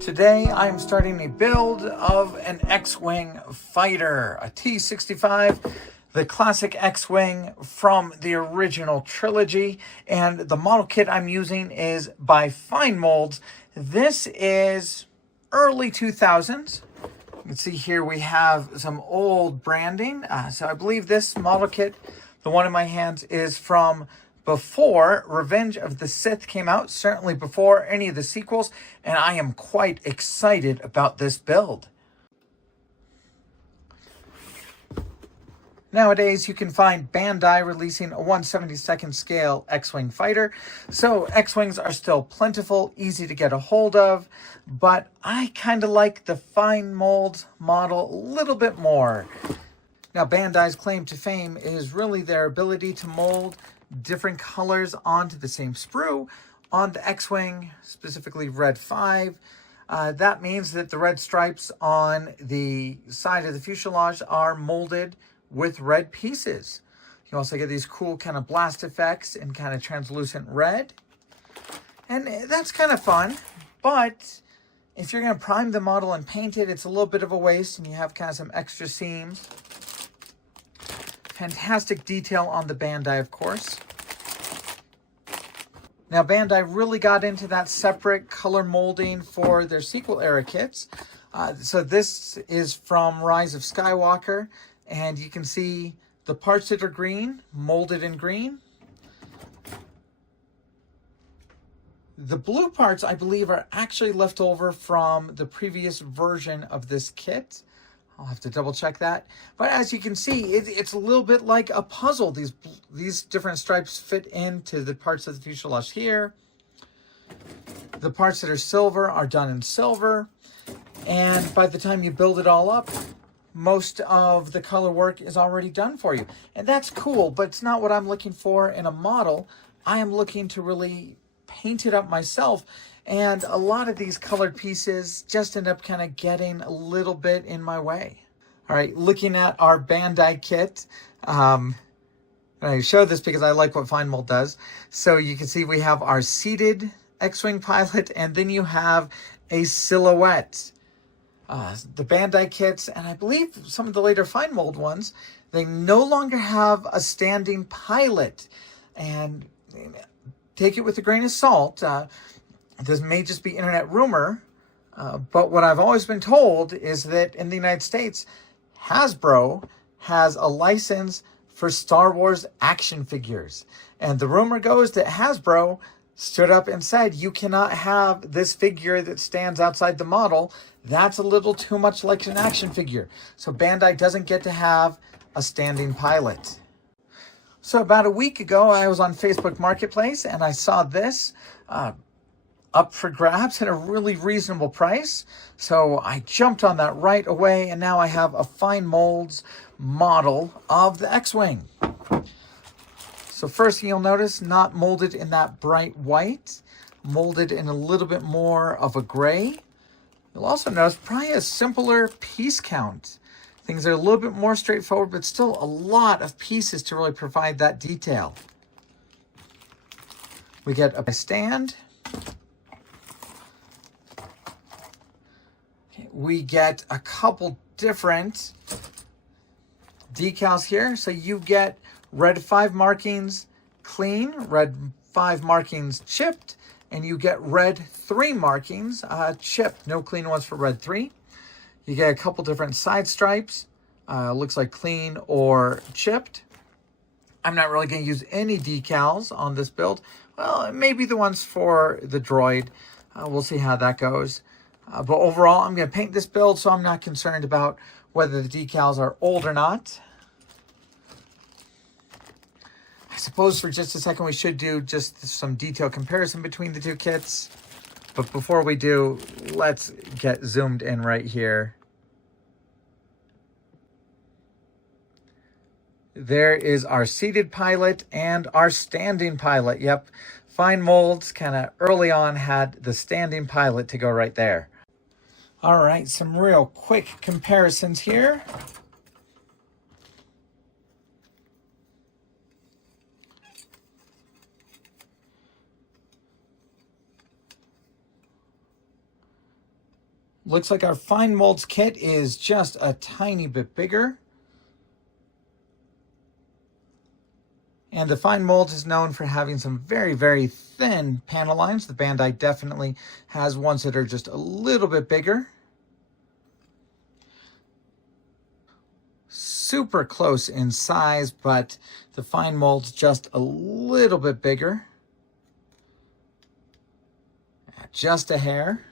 Today I'm starting a build of an X-Wing fighter, a T-65, the classic X-Wing from the original trilogy, and the model kit I'm using is by Fine Molds. This is early 2000s. You can see here we have some old branding. So I believe this model kit, the one in my hands, is from before Revenge of the Sith came out, certainly before any of the sequels, and I am quite excited about this build. Nowadays, you can find Bandai releasing a 1/72nd scale X-Wing fighter, so X-Wings are still plentiful, easy to get a hold of, but I kind of like the Fine Mold model a little bit more. Now, Bandai's claim to fame is really their ability to mold different colors onto the same sprue on the X-Wing, specifically Red 5. That means that the red stripes on the side of the fuselage are molded with red pieces. You also get these cool kind of blast effects in kind of translucent red. And that's kind of fun, but if you're going to prime the model and paint it, it's a little bit of a waste, and you have kind of some extra seams. Fantastic detail on the Bandai, of course. Now, Bandai really got into that separate color molding for their sequel era kits. So this is from Rise of Skywalker, and you can see the parts that are green, molded in green. The blue parts, I believe, are actually left over from the previous version of this kit. I'll have to double check that. But as you can see, it's a little bit like a puzzle. These different stripes fit into the parts of the fuselage here. The parts that are silver are done in silver. And by the time you build it all up, most of the color work is already done for you. And that's cool, but it's not what I'm looking for in a model. I am looking to really paint it up myself. And a lot of these colored pieces just end up kind of getting a little bit in my way. All right, looking at our Bandai kit. I show this because I like what Fine Mold does. So you can see we have our seated X-Wing pilot, and then you have a silhouette. The Bandai kits, and I believe some of the later Fine Mold ones, they no longer have a standing pilot. And take it with a grain of salt. This may just be internet rumor, but what I've always been told is that in the United States, Hasbro has a license for Star Wars action figures. And the rumor goes that Hasbro stood up and said, you cannot have this figure that stands outside the model. That's a little too much like an action figure. So Bandai doesn't get to have a standing pilot. So about a week ago, I was on Facebook Marketplace and I saw this up for grabs at a really reasonable price. So I jumped on that right away, and now I have a Fine Molds model of the X-Wing. So first thing you'll notice, not molded in that bright white, molded in a little bit more of a gray. You'll also notice probably a simpler piece count. Things are a little bit more straightforward, but still a lot of pieces to really provide that detail. We get a stand. We get a couple different decals here. So you get red 5 markings clean, red 5 markings chipped, and you get red 3 markings chipped. No clean ones for red 3. You get a couple different side stripes. Looks like clean or chipped. I'm not really going to use any decals on this build. Well, maybe the ones for the droid. We'll see how that goes. But overall, I'm going to paint this build, so I'm not concerned about whether the decals are old or not. I suppose for just a second we should do just some detail comparison between the two kits. But before we do, let's get zoomed in right here. There is our seated pilot and our standing pilot. Yep, Fine Molds kind of early on had the standing pilot to go right there. All right, some real quick comparisons here. looks like our fine molds kit is just a tiny bit bigger. And the fine molds is known for having some very, very thin panel lines. The Bandai definitely has ones that are just a little bit bigger. Super close in size, but the fine mold's just a little bit bigger. Just a hair.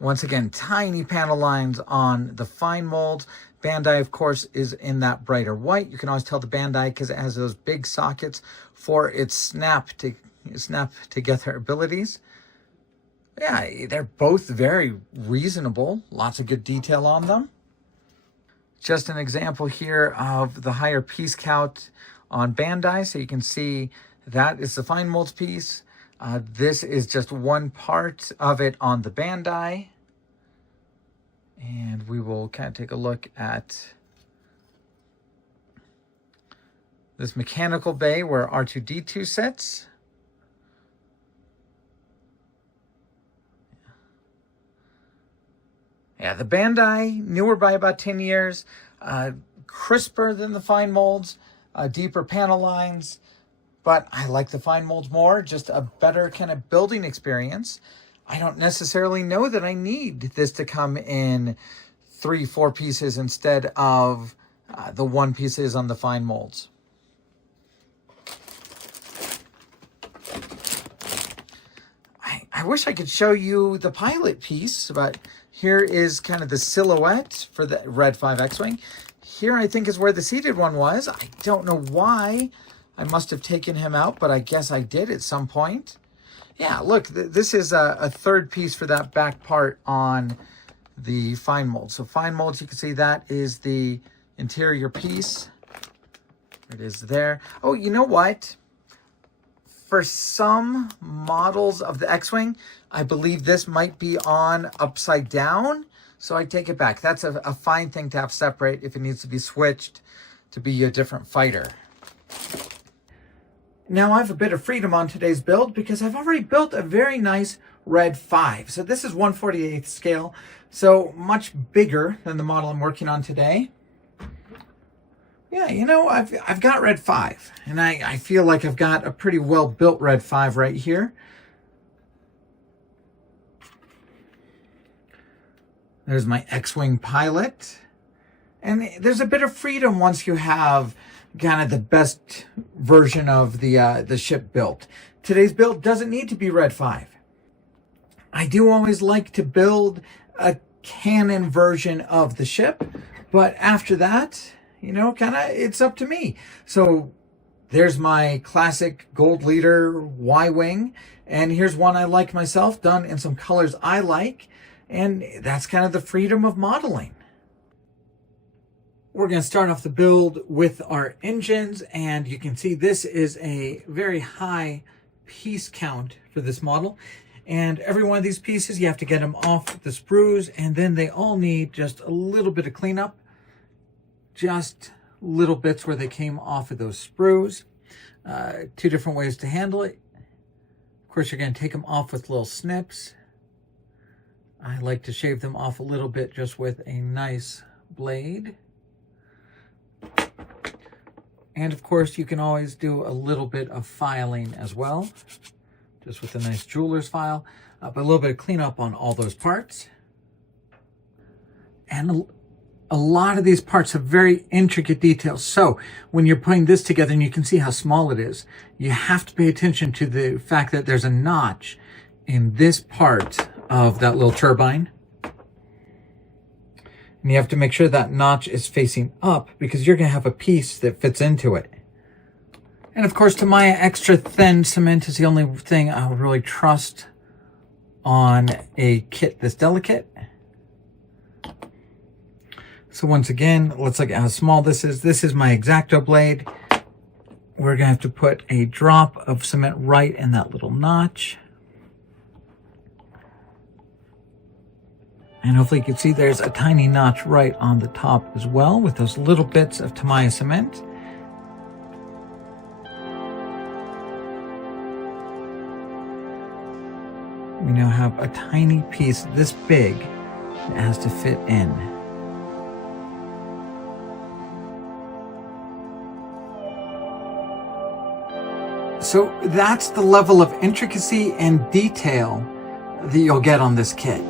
Once again, tiny panel lines on the fine molds. Bandai, of course, is in that brighter white. You can always tell the Bandai because it has those big sockets for its snap together abilities. Yeah, they're both very reasonable. Lots of good detail on them. Just an example here of the higher piece count on Bandai. So you can see that is the fine molds piece. This is just one part of it on the Bandai. And we will kind of take a look at this mechanical bay where R2-D2 sits. Yeah, the Bandai, newer by about 10 years, crisper than the fine molds, deeper panel lines, but I like the fine molds more, just a better kind of building experience. I don't necessarily know that I need this to come in 3-4 pieces instead of the 1 pieces on the fine molds. I wish I could show you the pilot piece, but here is kind of the silhouette for the Red 5 X-Wing. Here I think is where the seated one was. I don't know why I must have taken him out, but I guess I did at some point. Yeah, look, this is a third piece for that back part on the fine mold. So fine molds, you can see that is the interior piece. It is there. Oh, you know what? For some models of the X-Wing, I believe this might be on upside down. So I take it back. That's a fine thing to have separate if it needs to be switched to be a different fighter. Now I have a bit of freedom on today's build because I've already built a very nice Red 5. So this is 1/48 scale, so much bigger than the model I'm working on today. Yeah, you know, I've got Red 5, and I feel like I've got a pretty well-built Red 5 right here. There's my X-Wing pilot. And there's a bit of freedom once you have kind of the best version of the ship built. Today's build doesn't need to be Red 5. I do always like to build a canon version of the ship, but after that, you know, kind of it's up to me. So there's my classic Gold Leader Y-Wing, and here's one I like myself, done in some colors I like, and that's kind of the freedom of modeling. We're going to start off the build with our engines, and you can see this is a very high piece count for this model. And every one of these pieces, you have to get them off the sprues, and then they all need just a little bit of cleanup. Just little bits where they came off of those sprues. 2 different ways to handle it. Of course, you're going to take them off with little snips. I like to shave them off a little bit just with a nice blade. And of course, you can always do a little bit of filing as well, just with a nice jeweler's file, but a little bit of cleanup on all those parts. And a lot of these parts have very intricate details. So when you're putting this together, and you can see how small it is, you have to pay attention to the fact that there's a notch in this part of that little turbine. And you have to make sure that notch is facing up because you're going to have a piece that fits into it. And of course, Tamiya extra thin cement is the only thing I would really trust on a kit this delicate. So once again, let's look at how small this is. This is my X-Acto blade. We're going to have to put a drop of cement right in that little notch. And hopefully you can see there's a tiny notch right on the top as well with those little bits of Tamiya cement. we now have a tiny piece this big that has to fit in. So that's the level of intricacy and detail that you'll get on this kit.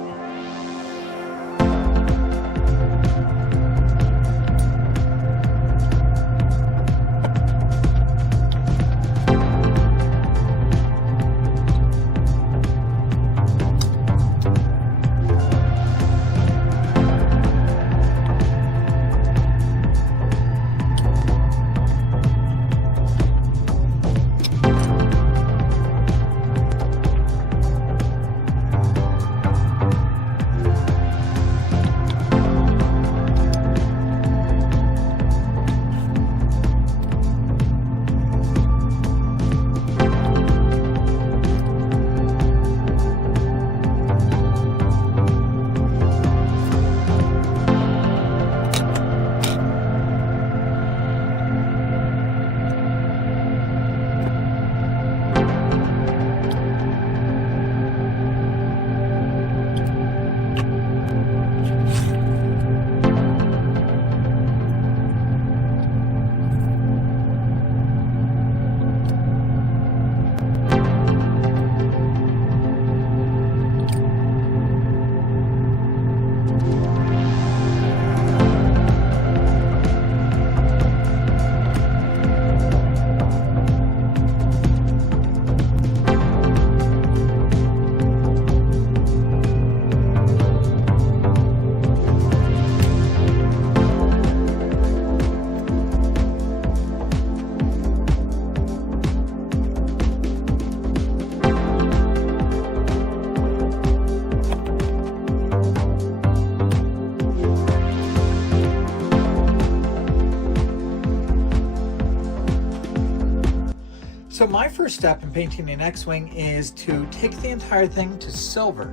So my first step in painting an X-Wing is to take the entire thing to silver.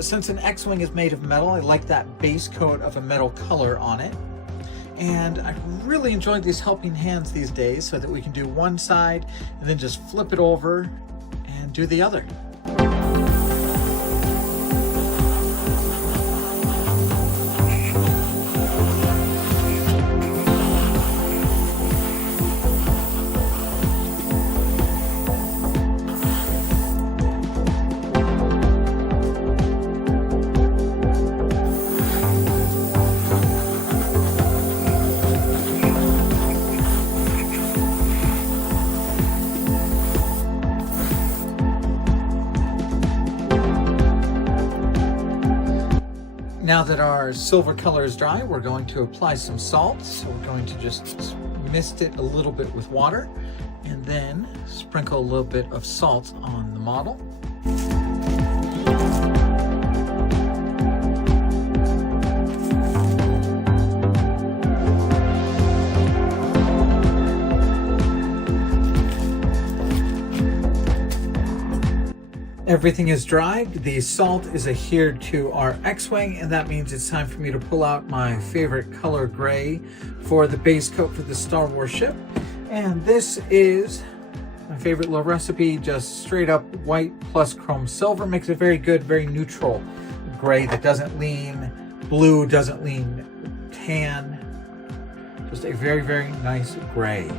Since an X-Wing is made of metal, I like that base coat of a metal color on it. And I really enjoy these helping hands these days so that we can do one side and then just flip it over and do the other. Now that our silver color is dry, we're going to apply some salt. So we're going to just mist it a little bit with water and then sprinkle a little bit of salt on the model. Everything is dried. The salt is adhered to our X-Wing, and that means it's time for me to pull out my favorite color gray for the base coat for the Star Wars ship. And this is my favorite little recipe, just straight up white plus chrome silver. Makes it very good, very neutral gray that doesn't lean blue, doesn't lean tan. Just a very, very nice gray.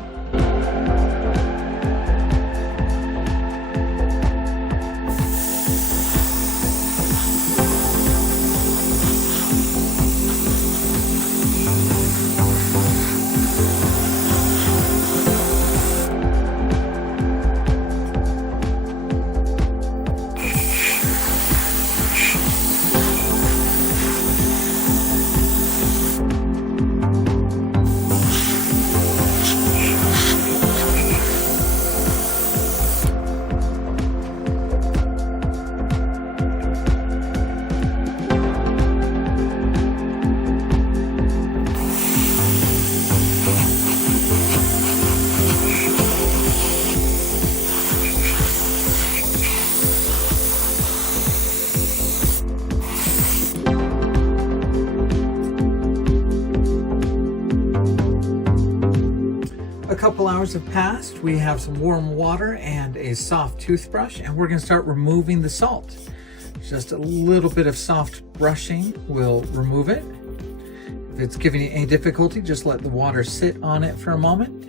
A couple hours have passed. We have some warm water and a soft toothbrush, and we're going to start removing the salt. Just a little bit of soft brushing will remove it. If it's giving you any difficulty, just let the water sit on it for a moment.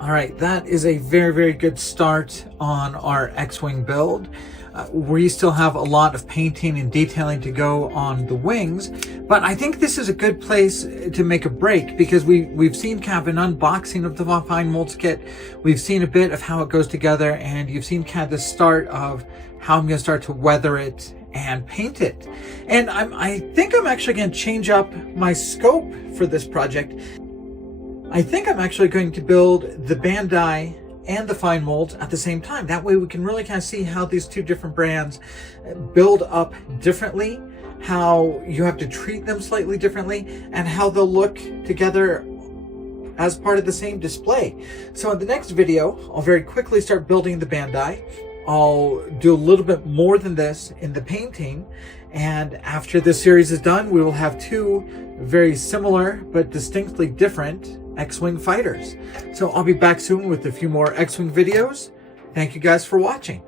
All right, that is a very, very good start on our X-Wing build. We still have a lot of painting and detailing to go on the wings, but I think this is a good place to make a break because we've seen kind of an unboxing of the Fine Molds kit. We've seen a bit of how it goes together, and you've seen kind of the start of how I'm going to start to weather it and paint it. And I think I'm actually going to change up my scope for this project. I think I'm actually going to build the Bandai and the Fine Molds at the same time. That way we can really kind of see how these two different brands build up differently, how you have to treat them slightly differently, and how they'll look together as part of the same display. So in the next video, I'll very quickly start building the Bandai. I'll do a little bit more than this in the painting, and after this series is done, we will have two very similar but distinctly different X-Wing fighters. So I'll be back soon with a few more X-Wing videos. Thank you guys for watching.